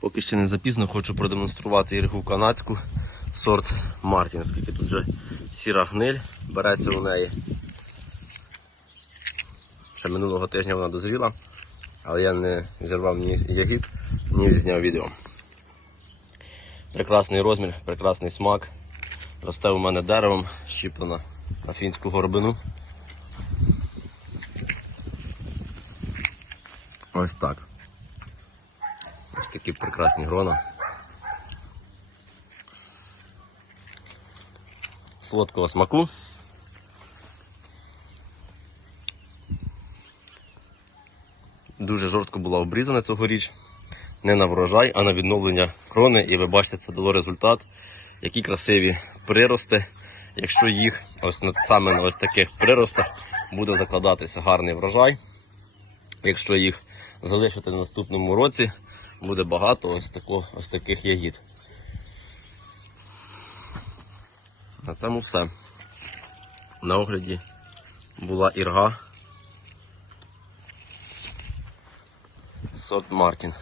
Поки ще не запізно, хочу продемонструвати іргу канадську сорт Мартін, оскільки тут вже сіра гниль береться у неї. Ще минулого тижня вона дозріла, але я не зірвав ні ягід, ні зняв відео. Прекрасний розмір, прекрасний смак. Росте у мене деревом, щіплена на фінську горбину. Ось так. Такі прекрасні грона. Солодкого смаку. Дуже жорстко була обрізана цьогоріч. Не на врожай, а на відновлення крони. І ви бачите, це дало результат. Які красиві прирости. Якщо їх ось саме на ось таких приростах буде закладатися гарний врожай. Якщо їх залишити на наступному році, буде багато ось, тако, ось таких ягід. На цьому все. На огляді була ірга. Сот Мартін.